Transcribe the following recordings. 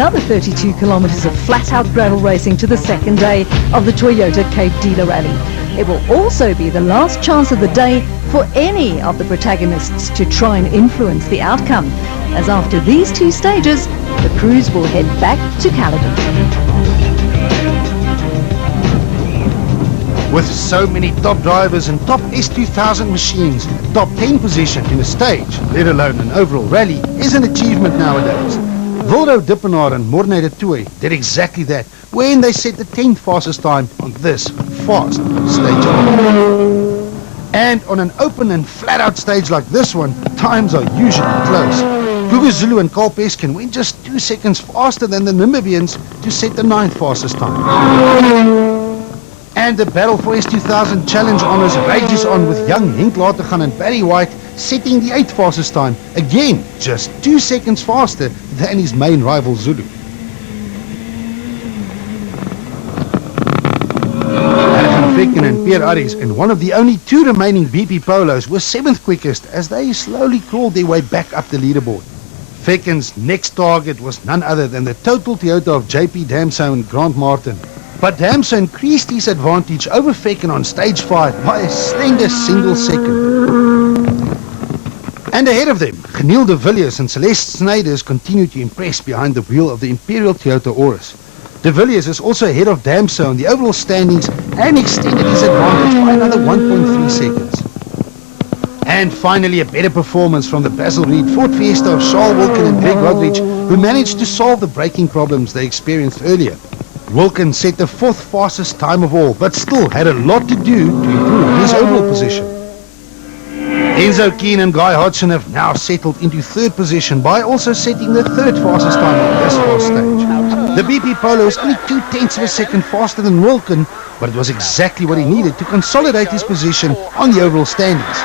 another 32 kilometers of flat-out gravel racing to the second day of the Toyota Cape Dealer Rally. It will also be the last chance of the day for any of the protagonists to try and influence the outcome, as after these two stages, the crews will head back to Caledon. With so many top drivers and top S2000 machines, top 10 position in a stage, let alone an overall rally, is an achievement nowadays. Wildo Dippenaar and Morne de Tooy did exactly that when they set the 10th fastest time on this fast stage. And on an open and flat-out stage like this one, times are usually close. Gugu Zulu and Carl Peskin went just 2 seconds faster than the Namibians to set the 9th fastest time. And the battle for S2000 Challenge honours rages on with young Henk Lategan and Barry White setting the 8th fastest time, again just 2 seconds faster than his main rival Zulu. Hergen Fekken and Pierre Aries, and one of the only 2 remaining BP Polos, were 7th quickest as they slowly crawled their way back up the leaderboard. Fekken's next target was none other than the total Toyota of JP Damso and Grant Martin. But Damso increased his advantage over Fekken on stage 5 by a slender single second. And ahead of them, Geniel de Villiers and Celeste Snyders continued to impress behind the wheel of the Imperial Toyota Auris. De Villiers is also ahead of Damso on the overall standings and extended his advantage by another 1.3 seconds. And finally, a better performance from the Basil Reed Ford Fiesta of Charles Wilken and Greg Rodrich, who managed to solve the braking problems they experienced earlier. Wilken set the 4th fastest time of all, but still had a lot to do to improve his overall position. Enzo Keane and Guy Hodgson have now settled into 3rd position by also setting the 3rd fastest time on this fast stage. The BP Polo is only 0.2 of a second faster than Wilken, but it was exactly what he needed to consolidate his position on the overall standings.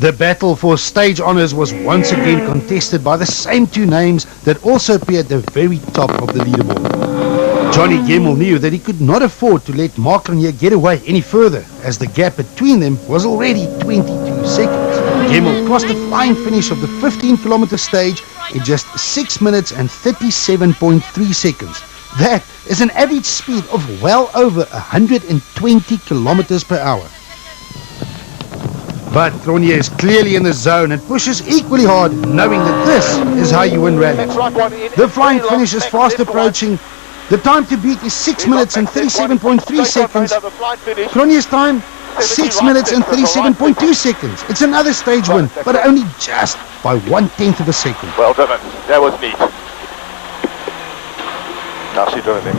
The battle for stage honours was once again contested by the same 2 names that also appeared at the very top of the leaderboard. Johnny Gemmell knew that he could not afford to let Mark Renier get away any further, as the gap between them was already 22 seconds. Gemmell crossed the flying finish of the 15-kilometer stage in just 6 minutes and 37.3 seconds. That is an average speed of well over 120 kilometers per hour. But Renier is clearly in the zone and pushes equally hard, knowing that this is how you win rallies. The flying finish is fast approaching. The time to beat is 6 minutes and 37.3 seconds. Renier's time, 6 minutes and 37.2 seconds. It's another stage win, but only just by 1/10 of a second. Well done, that was neat. Nicely done there.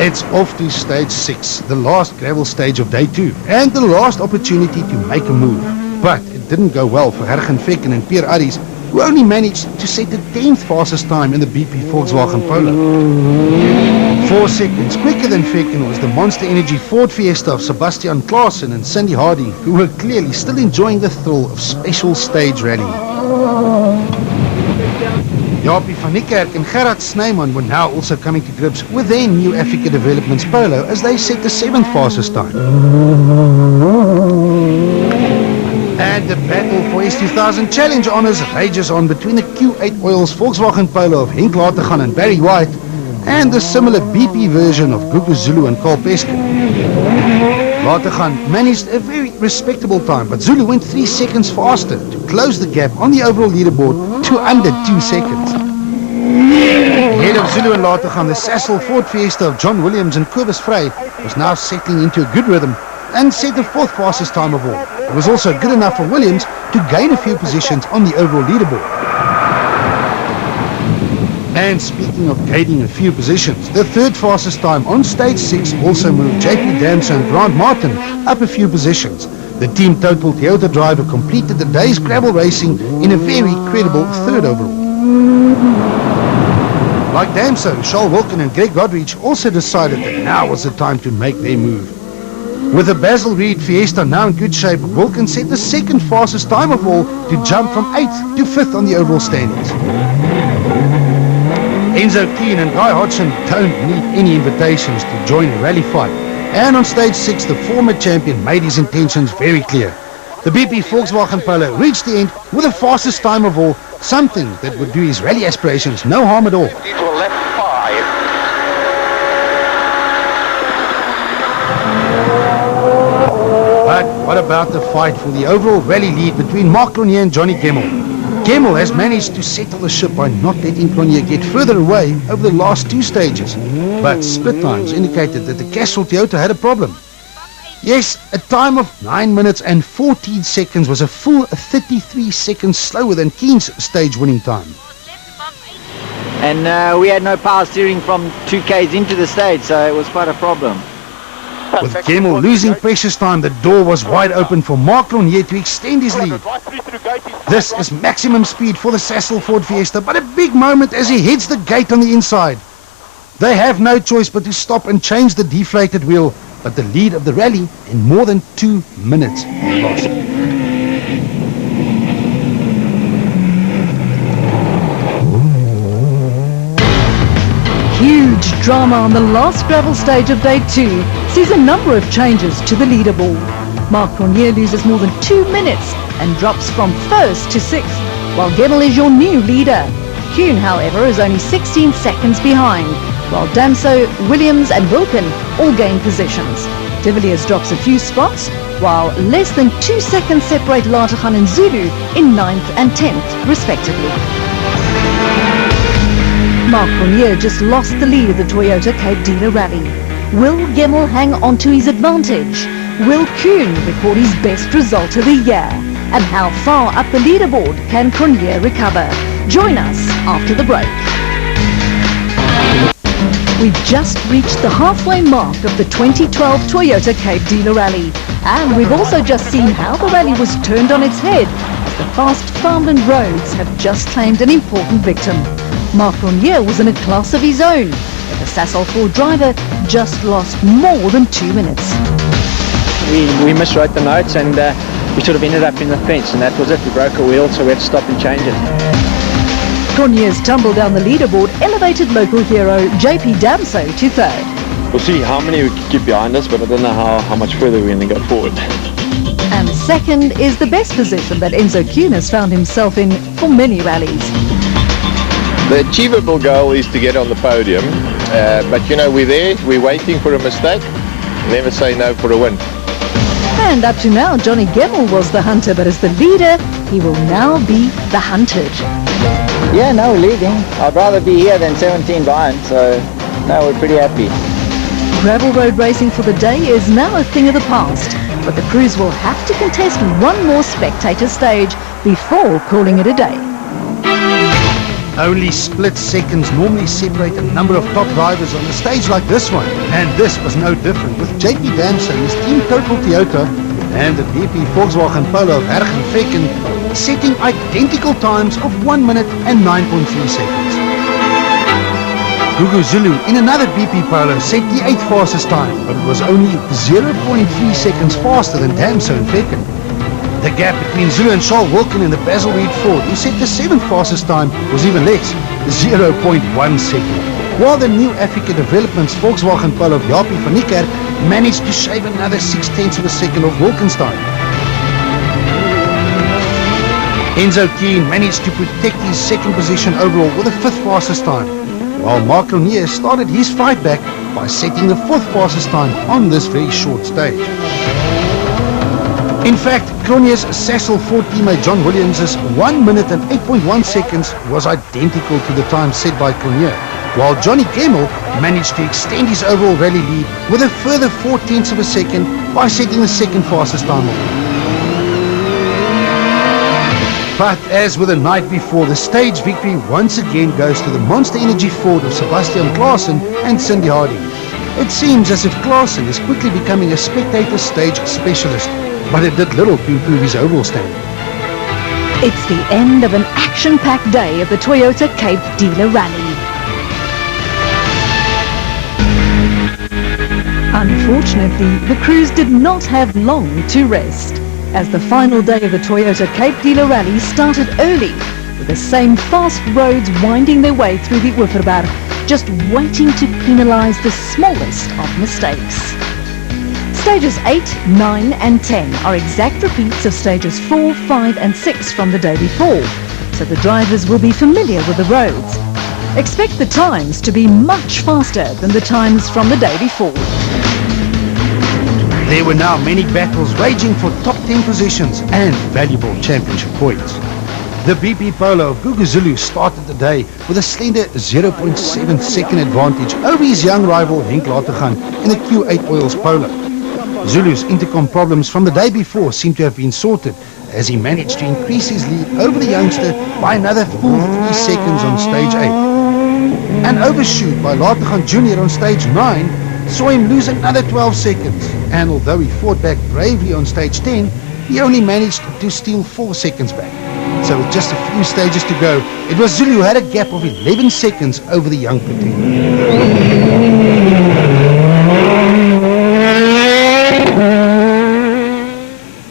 It's off to stage 6, the last gravel stage of day 2, and the last opportunity to make a move. But it didn't go well for Hergen Fekken and Pierre Aries, who only managed to set the 10th fastest time in the BP Volkswagen Polo. 4 seconds quicker than Fekken was the Monster Energy Ford Fiesta of Sebastian Klaassen and Cindy Harding, who were clearly still enjoying the thrill of special stage rallying. Japie van Niekerk and Gerard Snyman were now also coming to grips with their new Africa Developments Polo as they set the 7th fastest time. And the battle for S2000 Challenge honours rages on between the Q8 Oils Volkswagen Polo of Henk Lategan and Barry White and the similar BP version of Gugu Zulu and Carl Peskin. Lategan managed a very respectable time, but Zulu went 3 seconds faster to close the gap on the overall leaderboard to under 2 seconds. Ahead of Zulu and Lategan, the Sasol Ford Fiesta of John Williams and Kobus Frey was now settling into a good rhythm and set the 4th fastest time of all. It was also good enough for Williams to gain a few positions on the overall leaderboard. And speaking of gaining a few positions, the 3rd fastest time on stage 6 also moved JP Damso and Grant Martin up a few positions. The team total Toyota driver completed the day's gravel racing in a very credible 3rd overall. Like Damso, Charles Wilken and Greg Godrich also decided that now was the time to make their move. With the Basil Reed Fiesta now in good shape, Wilken set the 2nd fastest time of all to jump from 8th to 5th on the overall standings. Enzo Keane and Guy Hodgson don't need any invitations to join the rally fight. And on stage 6, the former champion made his intentions very clear. The BP Volkswagen Polo reached the end with the fastest time of all Something that would do his rally aspirations no harm at all. Into a left 5. But what about the fight for the overall rally lead between Marc Cronje and Johnny Gemmel? Gemmel has managed to settle the ship by not letting Cronje get further away over the last 2 stages. But split times indicated that the Castrol Toyota had a problem. Yes, a time of 9 minutes and 14 seconds was a full 33 seconds slower than Keen's stage-winning time. And we had no power steering from 2Ks into the stage, so it was quite a problem. With Gemmel losing precious time, the door was wide open for Marc Cronje to extend his lead. This is maximum speed for the Sasol Ford Fiesta, but a big moment as he hits the gate on the inside. They have no choice but to stop and change the deflated wheel, but the lead of the rally in more than 2 minutes lost. Huge drama on the last gravel stage of day 2 sees a number of changes to the leaderboard. Marc Cronje loses more than 2 minutes and drops from 1st to 6th, while Gemmel is your new leader. Kuhn, however, is only 16 seconds behind, while Damso, Williams and Wilken all gain positions. De Villiers drops a few spots, while less than 2 seconds separate Lateghan and Zulu in 9th and 10th, respectively. Marc Cronje just lost the lead of the Toyota Cape Dealer Rally. Will Gemmel hang on to his advantage? Will Kuhn record his best result of the year? And how far up the leaderboard can Cronje recover? Join us after the break. We've just reached the halfway mark of the 2012 Toyota Cape Dealer Rally. And we've also just seen how the rally was turned on its head as the fast farmland roads have just claimed an important victim. Marc Cronje was in a class of his own, but the Sasol Ford driver just lost more than 2 minutes. We miswrote the notes and we sort of ended up in the fence, and that was it. We broke a wheel, so we had to stop and change it. Cronje's tumble down the leaderboard elevated local hero JP Damso to 3rd. We'll see how many we can keep behind us, but I don't know how much further we're going to go forward. And 2nd is the best position that Enzo Kuhn has found himself in for many rallies. The achievable goal is to get on the podium, but you know, we're there, we're waiting for a mistake. Never say no for a win. And up to now, Johnny Gemmel was the hunter, but as the leader, he will now be the hunted. Yeah, no, we're leading. I'd rather be here than 17 behind, so no, we're pretty happy. Gravel road racing for the day is now a thing of the past, but the crews will have to contest one more spectator stage before calling it a day. Only split seconds normally separate a number of top drivers on a stage like this one. And this was no different, with JP Damso and his team Total Toyota and the BP Volkswagen Polo of Herg and Fecken setting identical times of 1 minute and 9.3 seconds. Gugu Zulu in another BP Polo set the 8th fastest time, but it was only 0.3 seconds faster than Damso and Fecken. The gap between Zulu and Charles Wilken in the Basil Reed Ford, who set the 7th fastest time, was even less, 0.1 second. While the new Africa Developments Volkswagen Polo of Jaapie van Niekerk managed to shave another 0.6 of a second off Wilken's time. Enzo Kuhn managed to protect his 2nd position overall with the 5th fastest time, while Marc Cronje started his fight back by setting the 4th fastest time on this very short stage. In fact, Cronje's Sasol Ford teammate John Williams' 1 minute and 8.1 seconds was identical to the time set by Cronje, while Johnny Gemmel managed to extend his overall rally lead with a further 0.4 of a second by setting the 2nd fastest time off. But as with the night before, the stage victory once again goes to the Monster Energy Ford of Sebastian Klaassen and Cindy Hardy. It seems as if Klaassen is quickly becoming a spectator stage specialist, but it did little to improve his overall standing. It's the end of an action-packed day of the Toyota Cape Dealer Rally. Unfortunately, the crews did not have long to rest, as the final day of the Toyota Cape Dealer Rally started early, with the same fast roads winding their way through the Oeverberg, just waiting to penalise the smallest of mistakes. Stages 8, 9 and 10 are exact repeats of stages 4, 5 and 6 from the day before. so the drivers will be familiar with the roads. Expect the times to be much faster than the times from the day before. There were now many battles raging for top 10 positions and valuable championship points. The BP Polo of Guguzulu started the day with a slender 0.7 second advantage over his young rival Henk Latergan in the Q8 Oils Polo. Zulu's intercom problems from the day before seem to have been sorted as he managed to increase his lead over the youngster by another full 3 seconds on stage 8. An overshoot by Latergan Jr. on stage 9 saw him lose another 12 seconds, and although he fought back bravely on stage 10, he only managed to steal 4 seconds back. So with just a few stages to go, it was Zulu who had a gap of 11 seconds over the young pretender.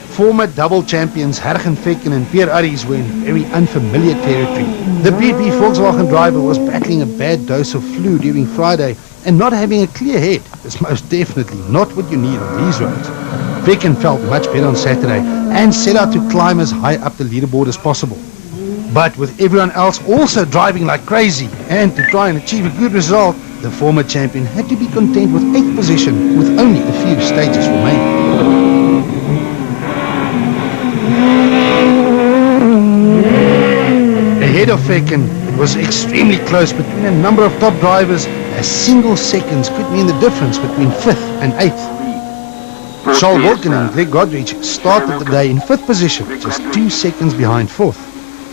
Former double champions Hergen Fekken and Pierre Arries were in very unfamiliar territory. The BP Volkswagen driver was battling a bad dose of flu during Friday, and not having a clear head is most definitely not what you need on these roads. Fekken felt much better on Saturday and set out to climb as high up the leaderboard as possible. But with everyone else also driving like crazy, and to try and achieve a good result, the former champion had to be content with 8th position with only a few stages remaining. Ahead of Fekken, it was extremely close between a number of top drivers, as single seconds could mean the difference between 5th and 8th. Charles Wilken and Greg Godrich started the day in 5th position, just 2 seconds behind 4th.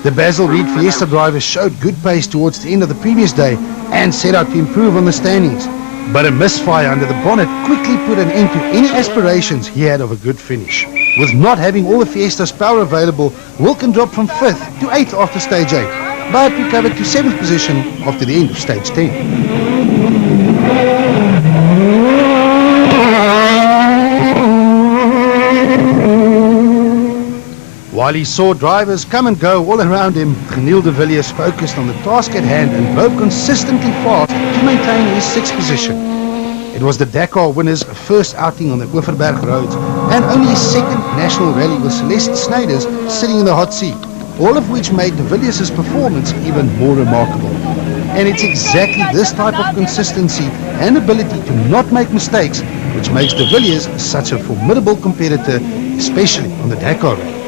The Basil Reed Fiesta driver showed good pace towards the end of the previous day and set out to improve on the standings. But a misfire under the bonnet quickly put an end to any aspirations he had of a good finish. With not having all the Fiesta's power available, Wilken dropped from 5th to 8th after stage 8, but recovered to 7th position after the end of stage 10. While he saw drivers come and go all around him, Geniel de Villiers focused on the task at hand and drove consistently fast to maintain his 6th position. It was the Dakar winner's first outing on the Oeverberg roads, and only his 2nd national rally with Celeste Snyders sitting in the hot seat, all of which made de Villiers' performance even more remarkable. And it's exactly this type of consistency and ability to not make mistakes which makes de Villiers such a formidable competitor, especially on the Dakar rally.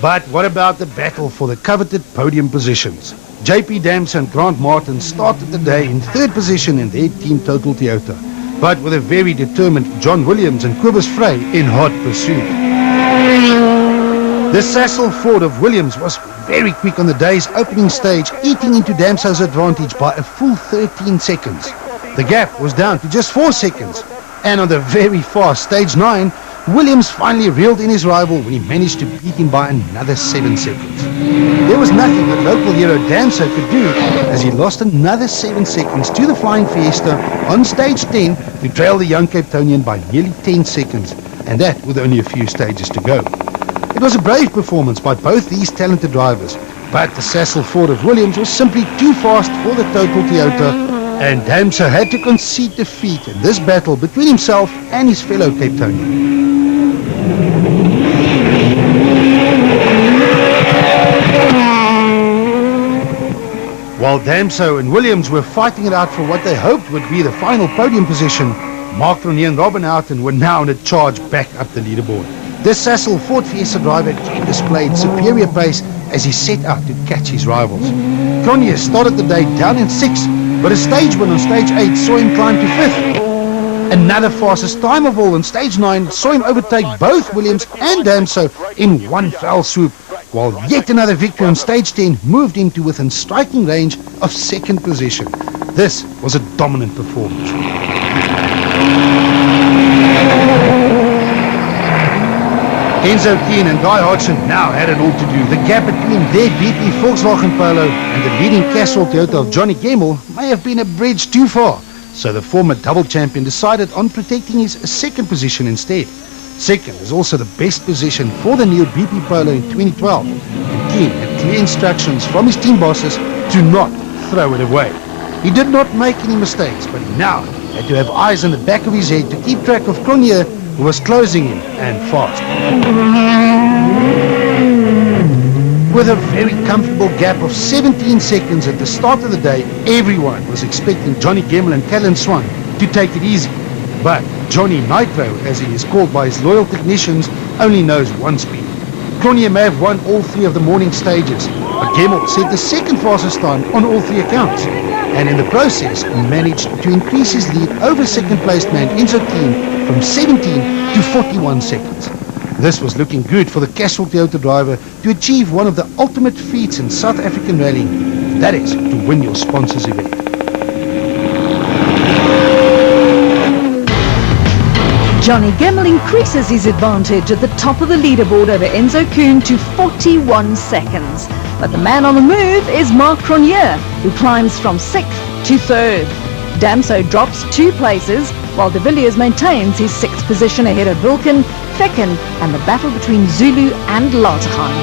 But what about the battle for the coveted podium positions? JP Damse and Grant Martin started the day in 3rd position in their team Total Toyota, but with a very determined John Williams and Cobus Frey in hot pursuit. The Cecil Ford of Williams was very quick on the day's opening stage, eating into Damse's advantage by a full 13 seconds. The gap was down to just 4 seconds, and on the very fast stage 9, Williams finally reeled in his rival when he managed to beat him by another 7 seconds. There was nothing that local hero Damse could do, as he lost another 7 seconds to the Flying Fiesta on stage 10 to trail the young Cape Townian by nearly 10 seconds, and that with only a few stages to go. It was a brave performance by both these talented drivers, but the Cecil Ford of Williams was simply too fast for the Total Toyota, and Damse had to concede defeat in this battle between himself and his fellow Cape Townian. While Damse and Williams were fighting it out for what they hoped would be the final podium position, Mark Cronje and Robin Houten were now in a charge back up the leaderboard. The Cecil Ford Fiesta driver again displayed superior pace as he set out to catch his rivals. Cronje started the day down in 6th, but a stage win on stage 8 saw him climb to 5th. Another fastest time of all on stage 9 saw him overtake both Williams and Damse in one fell swoop, while yet another victory on stage 10 moved him to within striking range of 2nd position. This was a dominant performance. Enzo Keen and Guy Hodgson now had it all to do. The gap between their BP Volkswagen Polo and the leading Castrol Toyota of Johnny Gemmell may have been a bridge too far, so the former double champion decided on protecting his 2nd position instead. 2nd is also the best position for the new BP Polo in 2012, and Keen had clear instructions from his team bosses to not throw it away. He did not make any mistakes, but now had to have eyes on the back of his head to keep track of Cronje, who was closing in and fast. With a very comfortable gap of 17 seconds at the start of the day, everyone was expecting Johnny Gemmell and Callan Swan to take it easy. But Johnny Nitro, as he is called by his loyal technicians, only knows one speed. Cronje may have won all three of the morning stages, but Gemmell set the second fastest time on all three accounts, and in the process managed to increase his lead over second-placed man Enzo Klein from 17 to 41 seconds. This was looking good for the Castrol Toyota driver to achieve one of the ultimate feats in South African rallying, that is, to win your sponsors event. Johnny Gemmell increases his advantage at the top of the leaderboard over Enzo Kuhn to 41 seconds. But the man on the move is Marc Cronje, who climbs from 6th to 3rd. Damso drops 2 places, while De Villiers maintains his 6th position ahead of Vulcan, Fecken, and the battle between Zulu and Lateghan.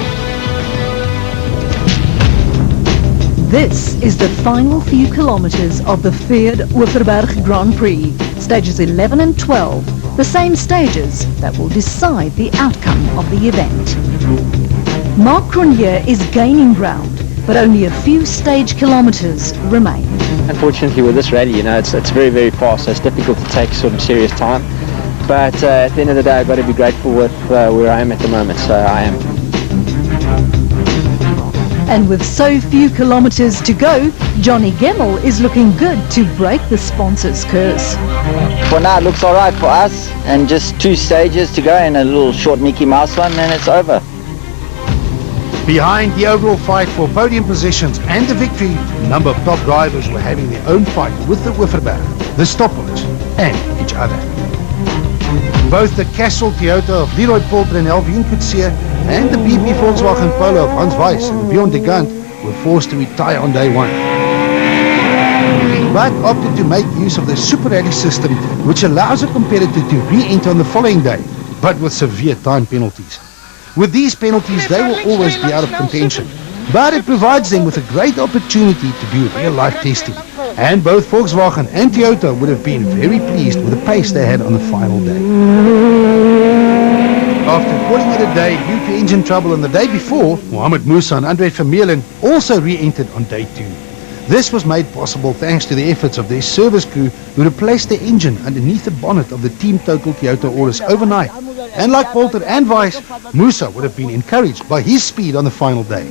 This is the final few kilometers of the Fiat Oeverberg Grand Prix, stages 11 and 12, the same stages that will decide the outcome of the event. Marc Cronje is gaining ground, but only a few stage kilometers remain. Unfortunately, with this rally, it's very, very fast, so it's difficult to take sort of serious time. But at the end of the day, I've got to be grateful with where I am at the moment, so I am. And with so few kilometers to go, Johnny Gemmell is looking good to break the sponsor's curse. For now, it looks all right for us, and just 2 stages to go and a little short Mickey Mouse one, and it's over. Behind the overall fight for podium positions and the victory, a number of top drivers were having their own fight with the Oeverberg, the Stoppels, and each other. Both the Castrol Toyota of Leroy Poulter and Alvin Coetzee and the BP Volkswagen Polo of Hans Weiss and Bjorn de Gant were forced to retire on day 1. But opted to make use of the Super Rally system, which allows a competitor to re-enter on the following day, but with severe time penalties. With these penalties, they will always be out of contention, but it provides them with a great opportunity to do real-life testing. And both Volkswagen and Toyota would have been very pleased with the pace they had on the final day. After calling it a day due to engine trouble on the day before, Mohamed Musa and Andre Vermeulen also re-entered on day 2. This was made possible thanks to the efforts of their service crew who replaced the engine underneath the bonnet of the Team Total Toyota Auris overnight. And like Poulter and Weiss, Musa would have been encouraged by his speed on the final day.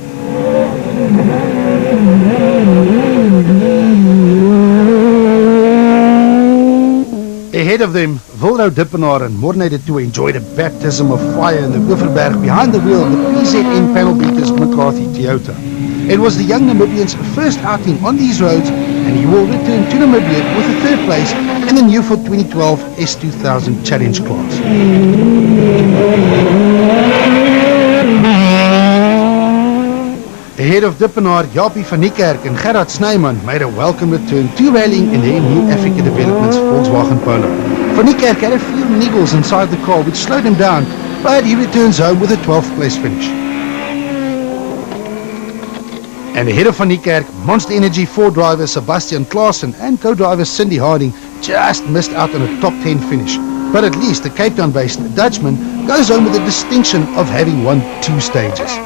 Ahead of them, Wilno Dippenaar and Morne de Toey enjoyed a baptism of fire in the Oeverberg behind the wheel of the PZN panel beaters McCarthy Toyota. It was the young Namibian's first outing on these roads, and he will return to Namibia with a 3rd place in the new for 2012 S2000 Challenge class. Ahead of Dippenaar, Japie van Niekerk and Gerard Snyman made a welcome return to rallying in their new Africa Developments Volkswagen Polo. Van Niekerk had a few niggles inside the car which slowed him down, but he returns home with a 12th place finish. And ahead of Van Niekerk, Monster Energy 4 driver Sebastian Klaassen and co-driver Cindy Harding just missed out on a top 10 finish. But at least the Cape Town-based Dutchman goes home with the distinction of having won 2 stages.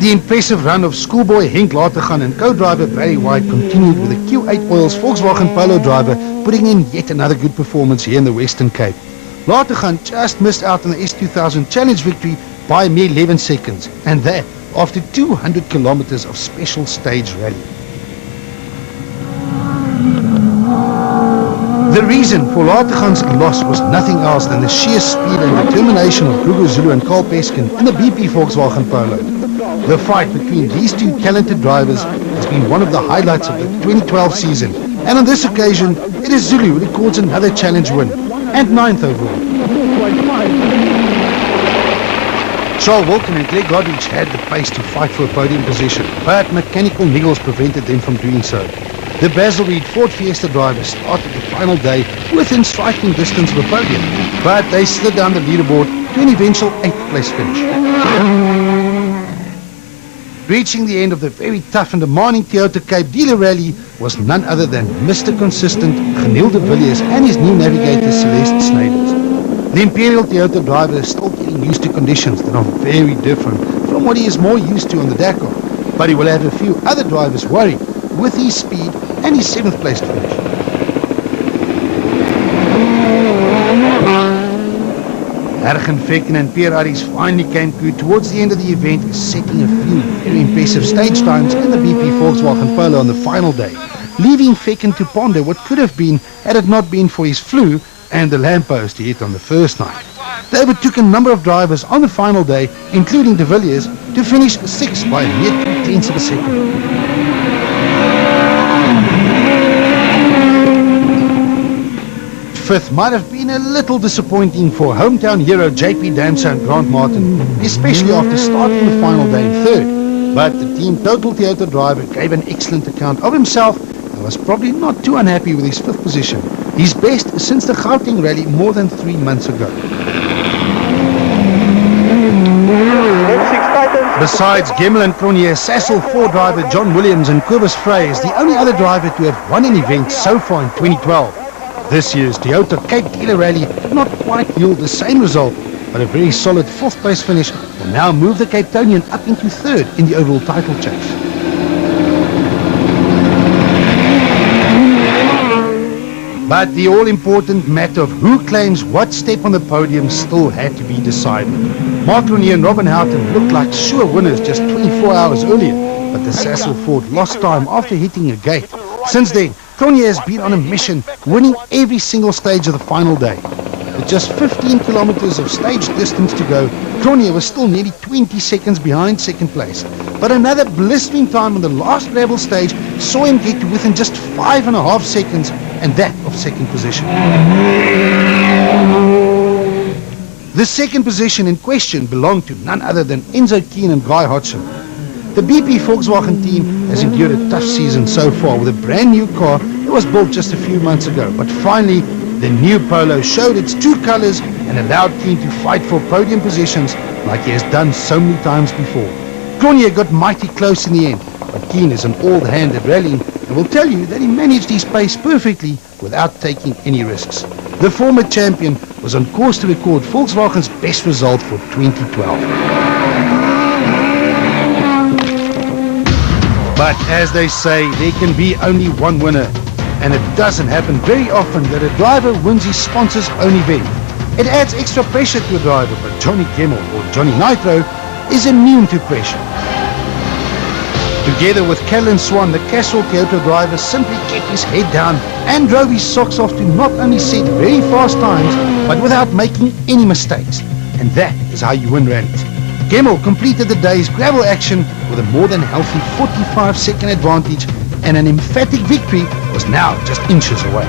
The impressive run of schoolboy Henk Lateghan and co-driver Barry White continued with the Q8 Oils Volkswagen Polo driver putting in yet another good performance here in the Western Cape. Lateghan just missed out on the S2000 Challenge victory by a mere 11 seconds, and that after 200 kilometers of special stage rally. The reason for Lateghan's loss was nothing else than the sheer speed and determination of Gugu Zulu and Carl Peskin in the BP Volkswagen Polo. The fight between these 2 talented drivers has been one of the highlights of the 2012 season, and on this occasion it is Zulu who records another challenge win, and 9th overall. Charles Wilken and Greg Godrich had the pace to fight for a podium position, but mechanical niggles prevented them from doing so. The Basil Reed Ford Fiesta drivers started the final day within striking distance of the podium, but they slid down the leaderboard to an eventual 8th place finish. Reaching the end of the very tough and demanding Toyota Cape Dealer Rally was none other than Mr. Consistent, Genil de Villiers and his new navigator Celeste Snyders. The Imperial Toyota driver is still getting used to conditions that are very different from what he is more used to on the Dakar, but he will have a few other drivers worried with his speed and his 7th place finish. Ergen Fekken and Pierre Arries finally came good towards the end of the event, setting a few very impressive stage times in the BP Volkswagen Polo on the final day, leaving Fekken to ponder what could have been had it not been for his flu and the lamppost he hit on the first night. They overtook a number of drivers on the final day, including De Villiers, to finish 6th by a mere 0.2 of a second. Fifth might have been a little disappointing for hometown hero JP Damso and Grant Martin, especially after starting the final day in 3rd. But the Team Total Toyota driver gave an excellent account of himself and was probably not too unhappy with his 5th position, his best since the Gauteng rally more than 3 months ago. Besides Gemmel and Cronje, Sassel 4 driver John Williams and Kobus Frey is the only other driver to have won an event so far in 2012. This year's Toyota Cape Dealer Rally did not quite yield the same result, but a very solid 4th place finish will now move the Cape Townian up into 3rd in the overall title chase. But the all-important matter of who claims what step on the podium still had to be decided. Mark Cronje and Robin Houghton looked like sure winners just 24 hours earlier, but the Sassel Ford lost time after hitting a gate. Since then, Cronje has been on a mission, winning every single stage of the final day. With just 15 kilometers of stage distance to go, Cronje was still nearly 20 seconds behind 2nd place. But another blistering time on the last gravel stage saw him get to within just 5.5 seconds, and that of 2nd position. The 2nd position in question belonged to none other than Enzo Keen and Guy Hodgson. The BP Volkswagen team has endured a tough season so far with a brand new car that was built just a few months ago, but finally the new Polo showed its true colors and allowed Keen to fight for podium positions like he has done so many times before. Cronje got mighty close in the end, but Keen is an old hand at rallying and will tell you that he managed his pace perfectly without taking any risks. The former champion was on course to record Volkswagen's best result for 2012. But as they say, there can be only one winner, and it doesn't happen very often that a driver wins his sponsor's own event. It adds extra pressure to a driver, but Johnny Gemmel or Johnny Nitro is immune to pressure. Together with Callan Swan, the Castrol Toyota driver simply kept his head down and drove his socks off to not only set very fast times, but without making any mistakes. And that is how you win rallies. Gemmel completed the day's gravel action with a more than healthy 45-second advantage, and an emphatic victory was now just inches away.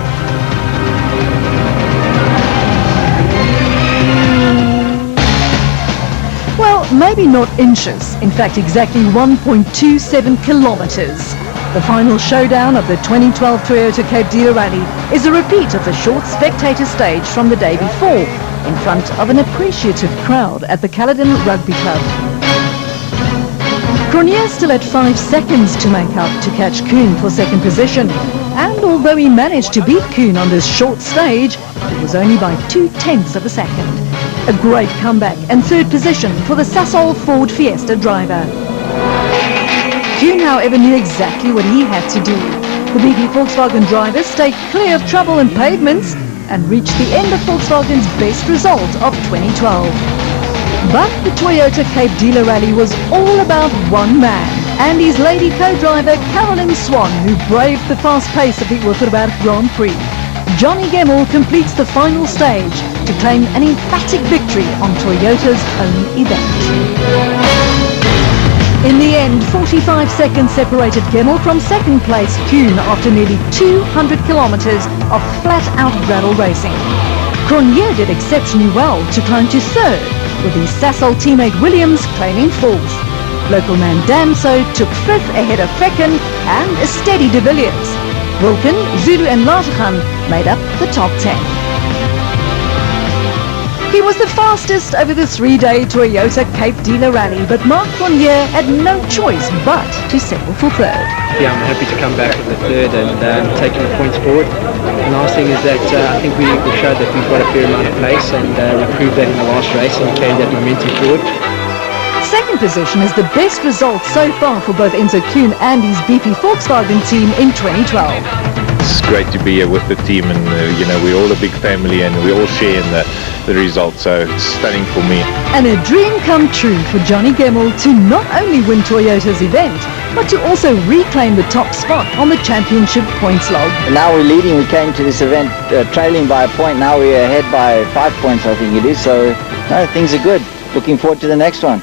Well, maybe not inches, in fact exactly 1.27 kilometers. The final showdown of the 2012 Toyota Cape Dealer Rally is a repeat of the short spectator stage from the day before, in front of an appreciative crowd at the Caledon Rugby Club. Cronje still had 5 seconds to make up to catch Kuhn for 2nd position, and although he managed to beat Kuhn on this short stage, it was only by 0.2 of a second. A great comeback and 3rd position for the Sassol Ford Fiesta driver. Kuhn, however, knew exactly what he had to do. The BP Volkswagen driver stayed clear of trouble and pavements and reached the end of Volkswagen's best result of 2012. But the Toyota Cape Dealer Rally was all about one man and his lady co-driver Carolyn Swan, who braved the fast pace of the Witwatersrand Grand Prix. Johnny Gemmel completes the final stage to claim an emphatic victory on Toyota's own event. In the end, 45 seconds separated Gemmel from 2nd place Kuhn after nearly 200 kilometers of flat-out gravel racing. Cronje did exceptionally well to climb to 3rd, with his Sassol teammate Williams claiming 4th. Local man Damso took 5th ahead of Fekken and a steady De Villiers. Wilken, Zulu and Lateghan made up the top 10. He was the fastest over the 3-day Toyota Cape Dealer Rally, but Marc Fournier had no choice but to settle for third. Yeah, I'm happy to come back with the third and taking the points forward. The last thing is that I think we showed that we've got a fair amount of pace, and we proved that in the last race and carried that momentum forward. Second position is the best result so far for both Enzo Kuhn and his BP Volkswagen team in 2012. It's great to be here with the team, and we're all a big family and we all share in the results, so it's stunning for me. And a dream come true for Johnny Gemmell to not only win Toyota's event, but to also reclaim the top spot on the championship points log. Now we're leading. We came to this event trailing by a point. Now we're ahead by 5 points, I think it is. So things are good. Looking forward to the next one.